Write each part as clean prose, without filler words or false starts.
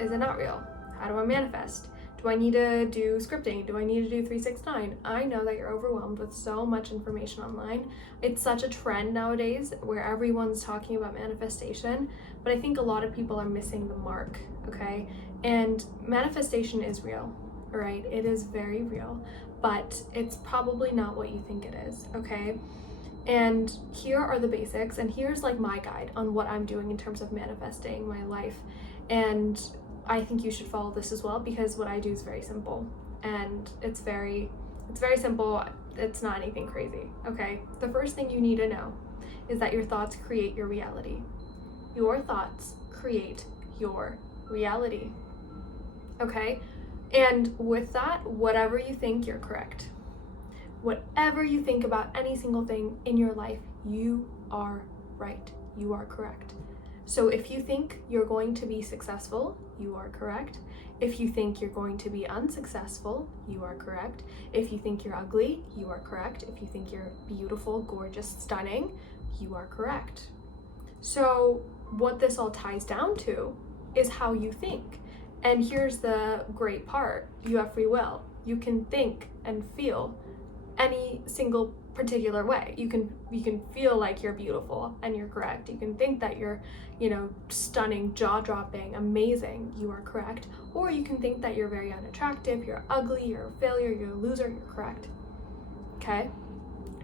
Is it not real? How do I manifest? Do I need to do scripting? Do I need to do 369? I know that you're overwhelmed with so much information online. It's such a trend nowadays where everyone's talking about manifestation, but I think a lot of people are missing the mark, okay? And manifestation is real, right? It is very real, but it's probably not what you think it is, okay? And here are the basics, and here's like my guide on what I'm doing in terms of manifesting my life. And I think you should follow this as well, because what I do is very simple, and it's very simple. It's not anything crazy, okay? The first thing you need to know is that your thoughts create your reality. Your thoughts create your reality, okay? And with that, whatever you think, you're correct. Whatever you think about any single thing in your life, you are right. You are correct. So if you think you're going to be successful, you are correct. If you think you're going to be unsuccessful, you are correct. If you think you're ugly, you are correct. If you think you're beautiful, gorgeous, stunning, you are correct. So what this all ties down to is how you think. And here's the great part. You have free will. You can think and feel any single particular way. You can feel like you're beautiful and you're correct. You can think that you're, stunning, jaw-dropping, amazing, you are correct. Or you can think that you're very unattractive, you're ugly, you're a failure, you're a loser, you're correct. Okay?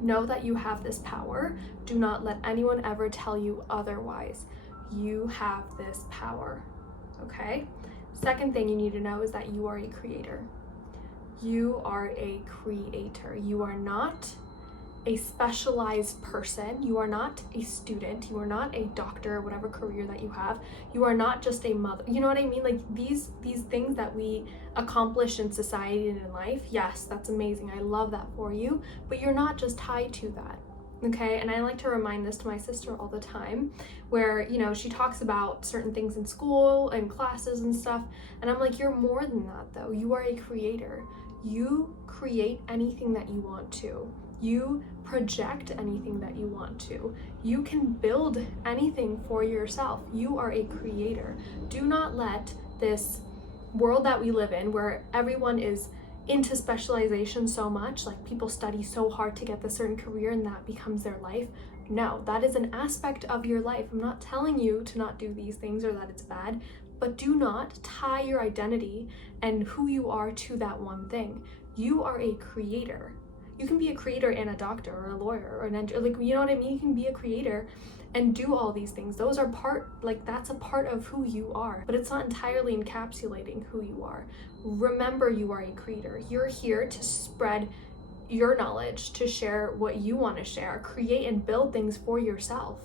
Know that you have this power. Do not let anyone ever tell you otherwise. You have this power. Okay? Second thing you need to know is that you are a creator. You are a creator. You are not a specialized person. You are not a student. You are not a doctor, whatever career that you have. You are not just a mother. You know what I mean? Like these things that we accomplish in society and in life, yes, that's amazing. I love that for you, but you're not just tied to that. Okay, and I like to remind this to my sister all the time, where, she talks about certain things in school and classes and stuff, and I'm like, you're more than that though. You are a creator. You create anything that you want to. You project anything that you want to. You can build anything for yourself. You are a creator. Do not let this world that we live in, where everyone is into specialization so much, like people study so hard to get the certain career and that becomes their life. No, that is an aspect of your life. I'm not telling you to not do these things or that it's bad, but do not tie your identity and who you are to that one thing. You are a creator. You can be a creator and a doctor or a lawyer or an engineer, like, you know what I mean? You can be a creator and do all these things. Those are that's a part of who you are, but it's not entirely encapsulating who you are. Remember, you are a creator. You're here to spread your knowledge, to share what you want to share, create and build things for yourself.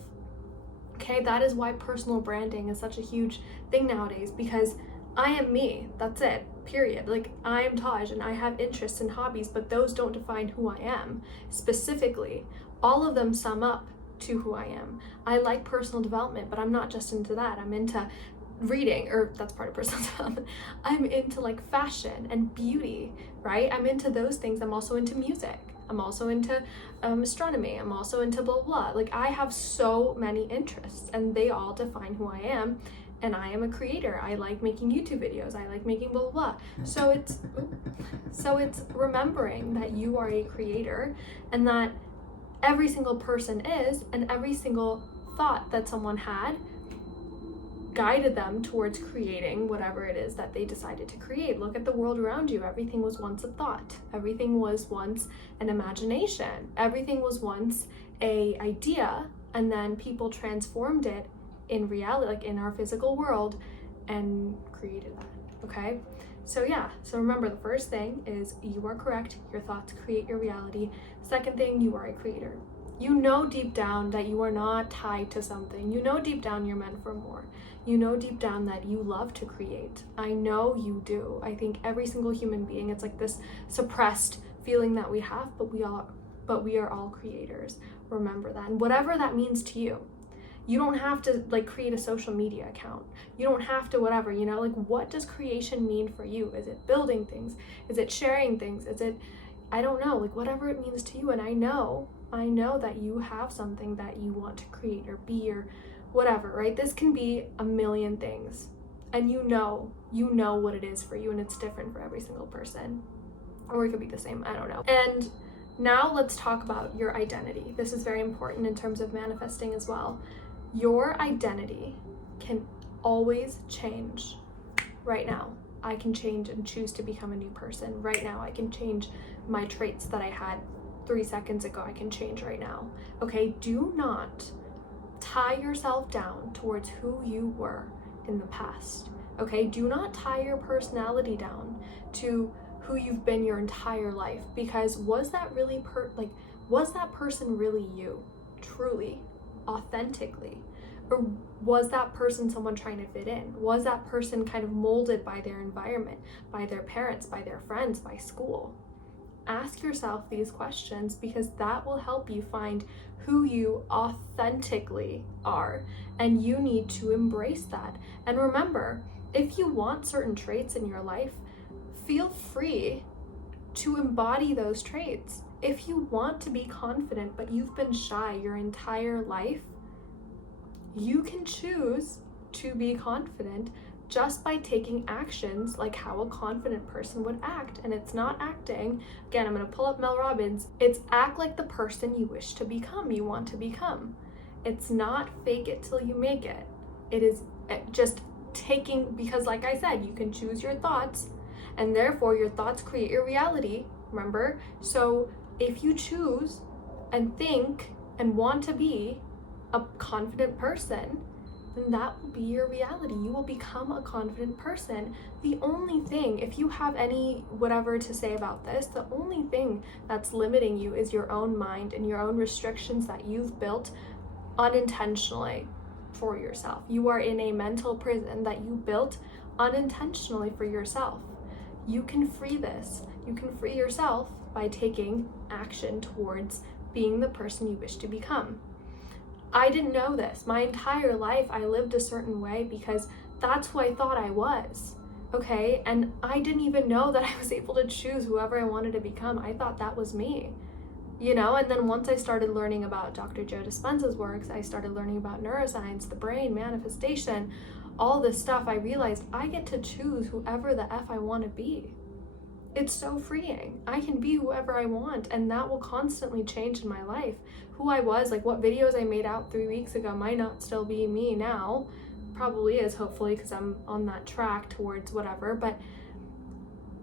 Okay, that is why personal branding is such a huge thing nowadays, because I am me, that's it, period. Like, I am Taj and I have interests and hobbies, but those don't define who I am specifically. All of them sum up to who I am. I like personal development, but I'm not just into that. I'm into reading, or that's part of personal development. I'm into like fashion and beauty, right? I'm into those things. I'm also into music. I'm also into astronomy. I'm also into blah, blah. Like, I have so many interests and they all define who I am. And I am a creator. I like making YouTube videos. I like making blah, blah, blah. So it's remembering that you are a creator and that every single person is, and every single thought that someone had guided them towards creating whatever it is that they decided to create. Look at the world around you. Everything was once a thought. Everything was once an imagination. Everything was once an idea, and then people transformed it in reality, like in our physical world, and created that. Okay, so remember, the first thing is you are correct. Your thoughts create your reality. Second thing, you are a creator. You know deep down that you are not tied to something. You know deep down you're meant for more. You know deep down that you love to create. I know you do. I think every single human being, it's like this suppressed feeling that we have, but we are all creators. Remember that, and whatever that means to you. You don't have to like create a social media account. You don't have to whatever, like, what does creation mean for you? Is it building things? Is it sharing things? Is it, I don't know, like whatever it means to you. And I know that you have something that you want to create or be or whatever, right? This can be a million things. and you know what it is for you, and it's different for every single person, or it could be the same, I don't know. And now let's talk about your identity. This is very important in terms of manifesting as well. Your identity can always change. Right now, I can change and choose to become a new person. Right now, I can change my traits that I had 3 seconds ago. I can change right now. Okay, do not tie yourself down towards who you were in the past. Okay, do not tie your personality down to who you've been your entire life, because was that really was that person really you, truly, authentically? Or was that person someone trying to fit in? Was that person kind of molded by their environment, by their parents, by their friends, by school? Ask yourself these questions, because that will help you find who you authentically are, and you need to embrace that. And remember, if you want certain traits in your life, feel free to embody those traits. If you want to be confident, but you've been shy your entire life, you can choose to be confident just by taking actions like how a confident person would act. And it's not acting, again, I'm going to pull up Mel Robbins, it's act like the person you wish to become, you want to become. It's not fake it till you make it. It is just taking, because like I said, you can choose your thoughts, and therefore your thoughts create your reality, remember? So if you choose and think and want to be a confident person, then that will be your reality. You will become a confident person. The only thing, if you have any whatever to say about this, the only thing that's limiting you is your own mind and your own restrictions that you've built unintentionally for yourself. You are in a mental prison that you built unintentionally for yourself. You can free this. You can free yourself by taking action towards being the person you wish to become. I didn't know this. My entire life I lived a certain way because that's who I thought I was, okay? And I didn't even know that I was able to choose whoever I wanted to become. I thought that was me, you know? And then once I started learning about Dr. Joe Dispenza's works, I started learning about neuroscience, the brain, manifestation, all this stuff, I realized I get to choose whoever the F I want to be. It's so freeing. I can be whoever I want, and that will constantly change in my life. Who I was, like what videos I made out 3 weeks ago might not still be me now. Probably is, hopefully, because I'm on that track towards whatever, but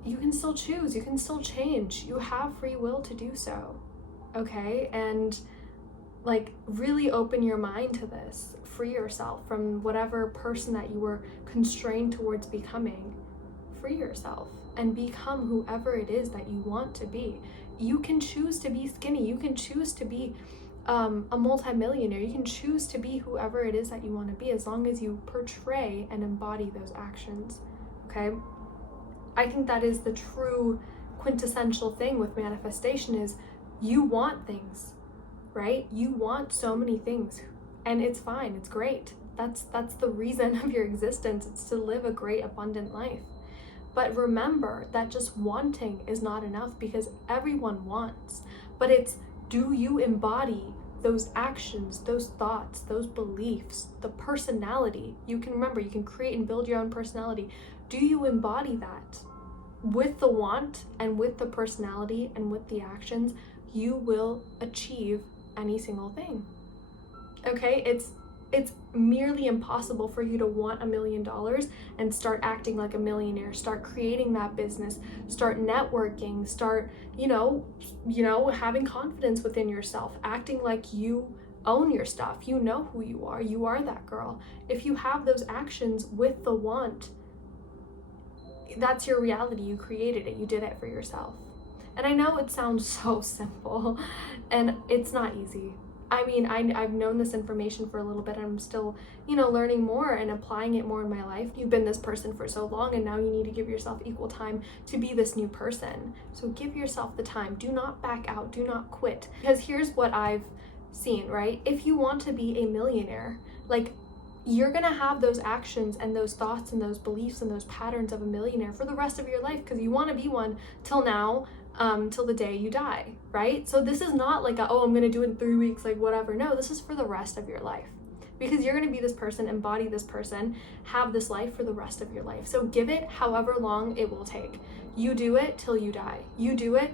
you can still choose, you can still change. You have free will to do so, okay? And like really open your mind to this. Free yourself from whatever person that you were constrained towards becoming. Free yourself and become whoever it is that you want to be. You can choose to be skinny. You can choose to be a multimillionaire. You can choose to be whoever it is that you want to be, as long as you portray and embody those actions, okay? I think that is the true quintessential thing with manifestation, is you want things, right? You want so many things, and it's fine. It's great. That's the reason of your existence. It's to live a great, abundant life. But remember that just wanting is not enough, because everyone wants. But it's, do you embody those actions, those thoughts, those beliefs, the personality? You can remember, you can create and build your own personality. Do you embody that? With the want and with the personality and with the actions, you will achieve any single thing. Okay, it's merely impossible for you to want $1 million and start acting like a millionaire, start creating that business, start networking, start, you know, having confidence within yourself, acting like you own your stuff, you know who you are that girl. If you have those actions with the want, that's your reality. You created it, you did it for yourself. And I know it sounds so simple, and it's not easy. I mean, I've known this information for a little bit. I'm still, learning more and applying it more in my life. You've been this person for so long, and now you need to give yourself equal time to be this new person. So give yourself the time. Do not back out. Do not quit. Because here's what I've seen, right? If you want to be a millionaire, you're going to have those actions and those thoughts and those beliefs and those patterns of a millionaire for the rest of your life, because you want to be one till now. Till the day you die, right? So this is not like I'm gonna do it in 3 weeks, whatever. No, this is for the rest of your life, because you're going to be this person, embody this person, have this life for the rest of your life. So give it however long it will take. You do it till you die. You do it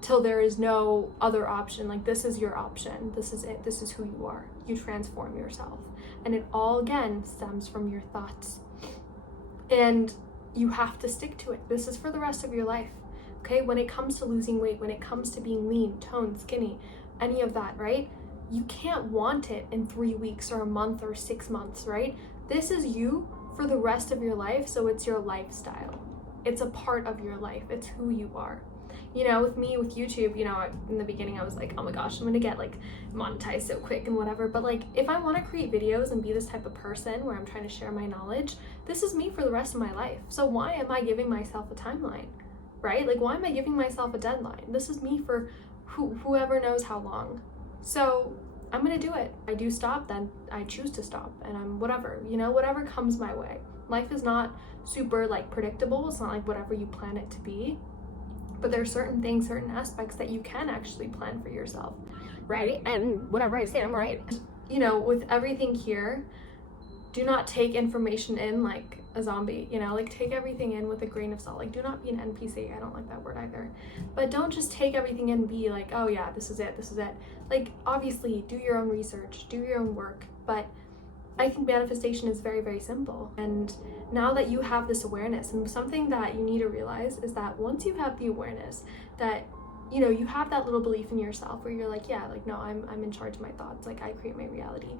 till there is no other option. Like, this is your option. This is it. This is who you are. You transform yourself. And it all, again, stems from your thoughts. And you have to stick to it. This is for the rest of your life. Okay? When it comes to losing weight, when it comes to being lean, toned, skinny, any of that, right? You can't want it in 3 weeks or a month or 6 months, right? This is you for the rest of your life. So it's your lifestyle. It's a part of your life. It's who you are. You know, with me, with YouTube, you know, in the beginning I was like, oh my gosh, I'm gonna get like monetized so quick and whatever. But like, if I want to create videos and be this type of person where I'm trying to share my knowledge, this is me for the rest of my life. So why am I giving myself a timeline, right? Like, why am I giving myself a deadline? This is me for whoever knows how long. So I'm gonna do it. I do stop, then I choose to stop, and I'm whatever, you know, whatever comes my way. Life is not super like predictable. It's not like whatever you plan it to be. But there are certain things, certain aspects that you can actually plan for yourself, right? And whatever I say, I'm right. You know, with everything here, do not take information in like a zombie, you know, like take everything in with a grain of salt. Like, do not be an NPC. I don't like that word either. But don't just take everything in and be like, oh yeah, this is it, this is it. Like, obviously, do your own research, do your own work, but I think manifestation is very, very simple. And now that you have this awareness, and something that you need to realize is that once you have the awareness that, you know, you have that little belief in yourself where you're like, yeah, like, no, I'm in charge of my thoughts. Like, I create my reality.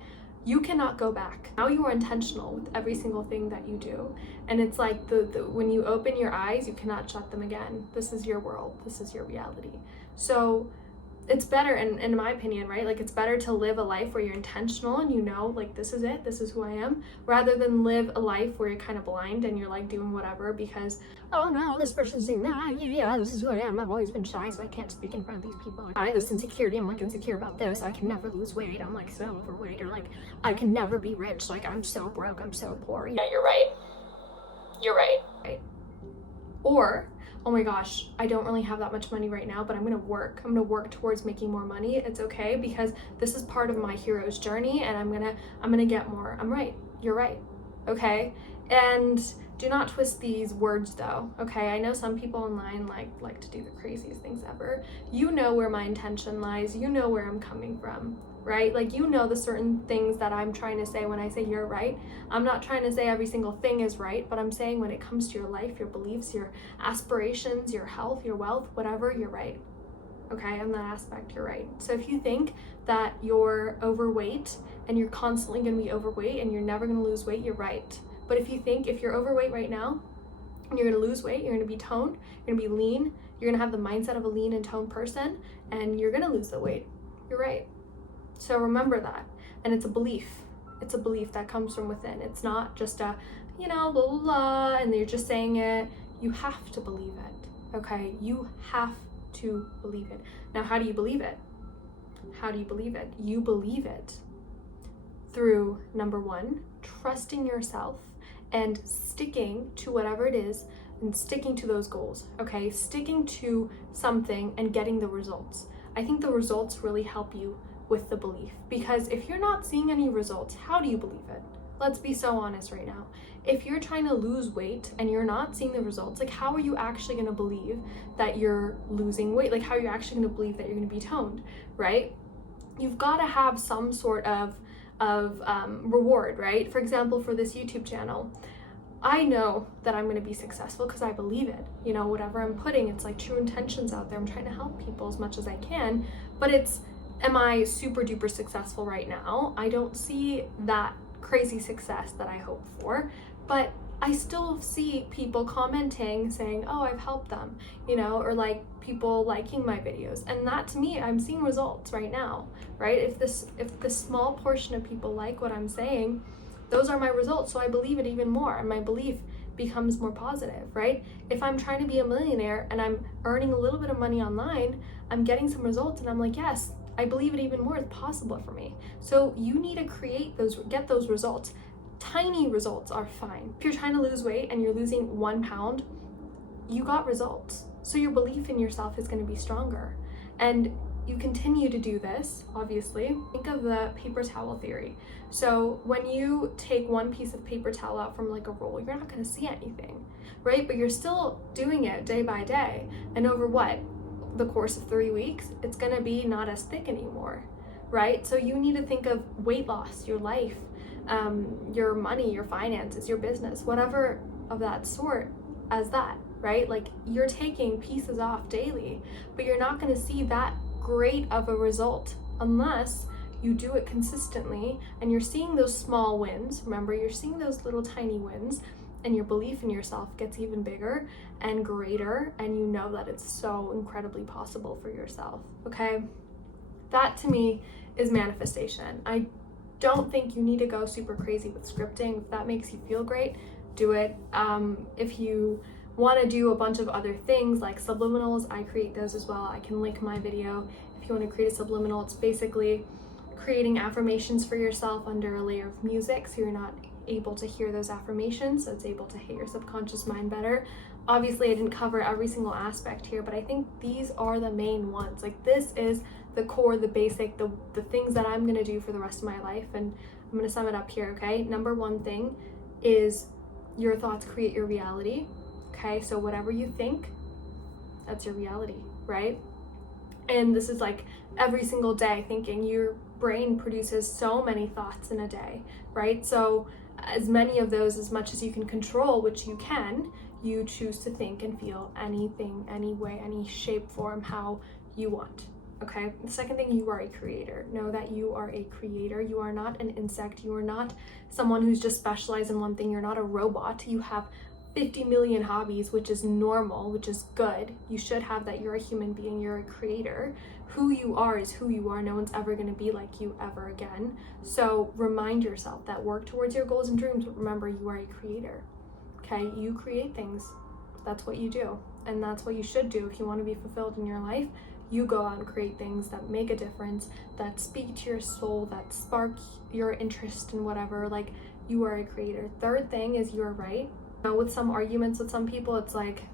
You cannot go back. Now you are intentional with every single thing that you do. And it's like when you open your eyes, you cannot shut them again. This is your world. This is your reality. So it's better, and in my opinion, right? Like, it's better to live a life where you're intentional and you know, like, this is it, this is who I am, rather than live a life where you're kind of blind and you're like doing whatever because, oh no, this person's saying that, yeah, this is who I am. I've always been shy, so I can't speak in front of these people. I have this insecurity. I'm like insecure about this. I can never lose weight. I'm like so overweight. Or like, I can never be rich. Like, I'm so broke. I'm so poor. Yeah, you're right. You're right. Right. Or, oh my gosh, I don't really have that much money right now, but I'm gonna work towards making more money. It's okay, because this is part of my hero's journey, and I'm gonna get more. I'm right. You're right. Okay? And do not twist these words though. Okay? I know some people online like to do the craziest things ever. You know where my intention lies. You know where I'm coming from. Right? Like, you know the certain things that I'm trying to say when I say you're right. I'm not trying to say every single thing is right, but I'm saying when it comes to your life, your beliefs, your aspirations, your health, your wealth, whatever, you're right. Okay, on that aspect, you're right. So if you think that you're overweight and you're constantly going to be overweight and you're never going to lose weight, you're right. But if you think if you're overweight right now, you're going to lose weight, you're going to be toned, you're going to be lean, you're going to have the mindset of a lean and toned person, and you're going to lose the weight, you're right. So remember that. And it's a belief. It's a belief that comes from within. It's not just a, you know, blah, blah, blah, and you're just saying it. You have to believe it, okay? You have to believe it. Now, how do you believe it? How do you believe it? You believe it through, number one, trusting yourself and sticking to whatever it is and sticking to those goals, okay? Sticking to something and getting the results. I think the results really help you with the belief, because if you're not seeing any results, how do you believe it? Let's be so honest right now. If you're trying to lose weight and you're not seeing the results, like, how are you actually going to believe that you're losing weight? Like, how are you actually going to believe that you're going to be toned, right? You've got to have some sort of reward, right? For example, for this YouTube channel, I know that I'm going to be successful because I believe it. You know, whatever I'm putting, it's like true intentions out there. I'm trying to help people as much as I can, but am I super duper successful right now? I don't see that crazy success that I hope for, but I still see people commenting saying, oh, I've helped them, you know, or like people liking my videos. And that, to me, I'm seeing results right now, right? If this small portion of people like what I'm saying, those are my results. So I believe it even more, and my belief becomes more positive, right? If I'm trying to be a millionaire and I'm earning a little bit of money online, I'm getting some results, and I'm like, yes, I believe it even more is possible for me. So you need to get those results. Tiny results are fine. If you're trying to lose weight and you're losing 1 pound, you got results. So your belief in yourself is going to be stronger. And you continue to do this, obviously, think of the paper towel theory. So when you take one piece of paper towel out from like a roll, you're not going to see anything, right? But you're still doing it day by day. And over what? The course of 3 weeks, it's going to be not as thick anymore, right? So you need to think of weight loss, your life, your money, your finances, your business, whatever of that sort as that, right? Like you're taking pieces off daily, but you're not going to see that great of a result unless you do it consistently and you're seeing those small wins. Remember, you're seeing those little tiny wins, and your belief in yourself gets even bigger and greater, and you know that it's so incredibly possible for yourself. Okay, that to me is manifestation. I don't think you need to go super crazy with scripting. If that makes you feel great, do it. If you want to do a bunch of other things like subliminals, I create those as well. I can link my video if you want to create a subliminal. It's basically creating affirmations for yourself under a layer of music, so you're not able to hear those affirmations, so it's able to hit your subconscious mind better. Obviously, I didn't cover every single aspect here, but I think these are the main ones. Like this is the core, the basic, the things that I'm going to do for the rest of my life, and I'm going to sum it up here, okay? Number one thing is your thoughts create your reality, okay? So whatever you think, that's your reality, right? And this is like every single day thinking. Your brain produces so many thoughts in a day, right? So as many of those, as much as you can control, which you can, you choose to think and feel anything, any way, any shape, form, how you want. Okay, the second thing, you are a creator. Know that you are a creator. You are not an insect. You are not someone who's just specialized in one thing. You're not a robot. You have 50 million hobbies, which is normal, which is good. You should have that. You're a human being. You're a creator. Who you are is who you are. No one's ever going to be like you ever again. So remind yourself that. Work towards your goals and dreams, but remember, you are a creator. Okay, you create things. That's what you do, and that's what you should do if you want to be fulfilled in your life. You go out and create things that make a difference, that speak to your soul, that spark your interest in whatever. Like, you are a creator. Third thing is, you are right. Now, with some arguments with some people, it's like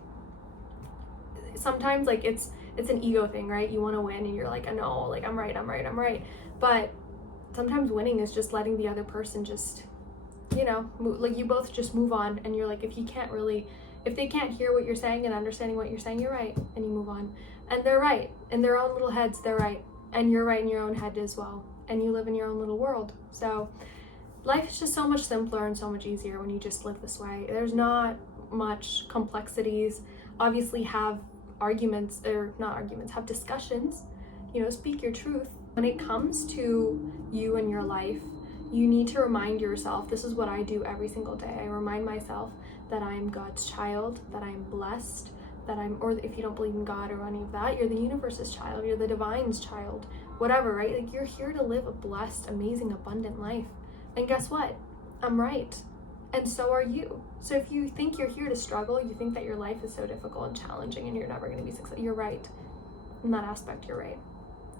sometimes like it's an ego thing, right? You want to win and you're like, I know, like I'm right. But sometimes winning is just letting the other person just, you know, like you both just move on, and you're like, if they can't hear what you're saying and understanding what you're saying, you're right, and you move on. And they're right in their own little heads, they're right, and you're right in your own head as well, and you live in your own little world. So life is just so much simpler and so much easier when you just live this way. There's not much complexities. Obviously have arguments, or not arguments, have discussions, you know, speak your truth. When it comes to you and your life, you need to remind yourself, this is what I do every single day. I remind myself that I'm God's child, that I'm blessed, that or if you don't believe in God or any of that, you're the universe's child, you're the divine's child, whatever, right? Like, you're here to live a blessed, amazing, abundant life. And guess what? I'm right. And so are you. So if you think you're here to struggle, you think that your life is so difficult and challenging and you're never going to be successful, you're right. In that aspect, you're right.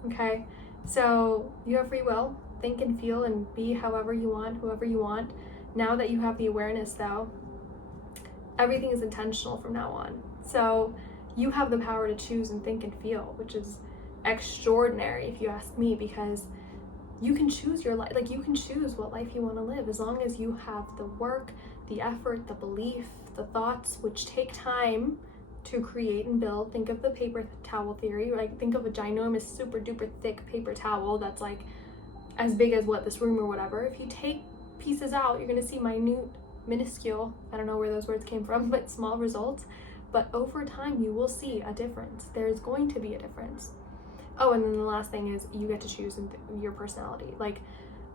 Okay? So you have free will. Think and feel and be however you want, whoever you want. Now that you have the awareness, though, everything is intentional from now on. So you have the power to choose and think and feel, which is extraordinary if you ask me, because you can choose your life. Like, you can choose what life you want to live, as long as you have the work, the effort, the belief, the thoughts, which take time to create and build. Think of the paper towel theory. Like, think of a ginormous, super duper thick paper towel that's like as big as what, this room or whatever. If you take pieces out, you're going to see minute, minuscule, I don't know where those words came from, but small results. But over time, you will see a difference. There's going to be a difference. Oh, and then the last thing is, you get to choose your personality. Like,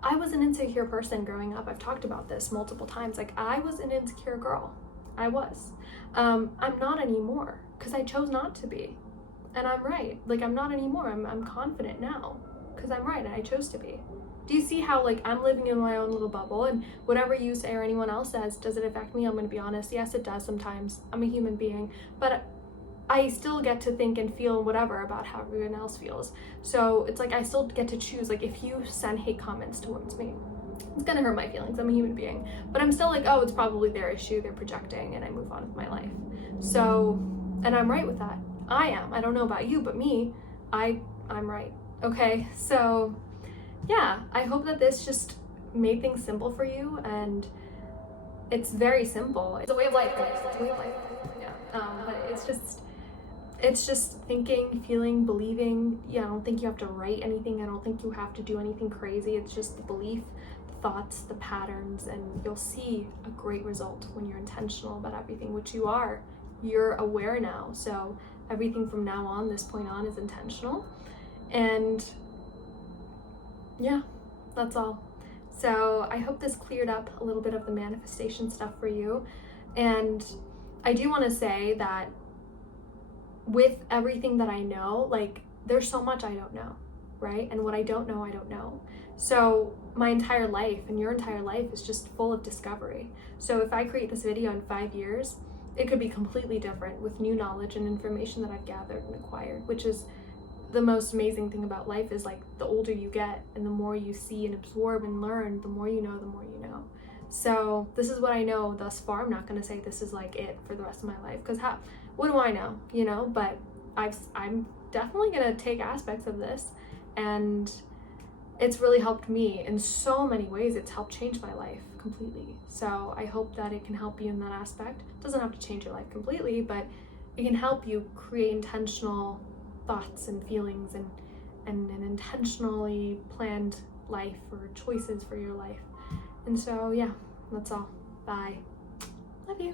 I was an insecure person growing up. I've talked about this multiple times. Like, I was an insecure girl. I was. I'm not anymore, because I chose not to be. And I'm right. Like, I'm not anymore. I'm confident now, because I'm right and I chose to be. Do you see how, like, I'm living in my own little bubble, and whatever you say or anyone else says, does it affect me? I'm going to be honest. Yes, it does sometimes. I'm a human being. But I still get to think and feel whatever about how everyone else feels. So it's like, I still get to choose. Like, if you send hate comments towards me, it's going to hurt my feelings. I'm a human being. But I'm still like, oh, it's probably their issue. They're projecting, and I move on with my life. So, and I'm right with that. I am. I don't know about you, but me, I I'm right. Okay, so yeah, I hope that this just made things simple for you, and it's very simple. It's a way of life, guys. It's a way of life. Yeah. But it's just thinking, feeling, believing. Yeah, I don't think you have to write anything. I don't think you have to do anything crazy. It's just the belief, the thoughts, the patterns, and you'll see a great result when you're intentional about everything, which you are. You're aware now. So everything from now on, this point on, is intentional. And yeah, that's all. So I hope this cleared up a little bit of the manifestation stuff for you. And I do want to say that with everything that I know, like, there's so much I don't know, right? And what I don't know, I don't know. So my entire life and your entire life is just full of discovery. So if I create this video in 5 years, it could be completely different with new knowledge and information that I've gathered and acquired, which is the most amazing thing about life. Is like, the older you get and the more you see and absorb and learn, the more you know, the more you know. So this is what I know thus far. I'm not going to say this is like it for the rest of my life, because what do I know, you know? But I'm definitely going to take aspects of this, and it's really helped me in so many ways. It's helped change my life completely. So I hope that it can help you in that aspect. It doesn't have to change your life completely, but it can help you create intentional thoughts and feelings and an intentionally planned life, or choices for your life. And so yeah, that's all. Bye. Love you.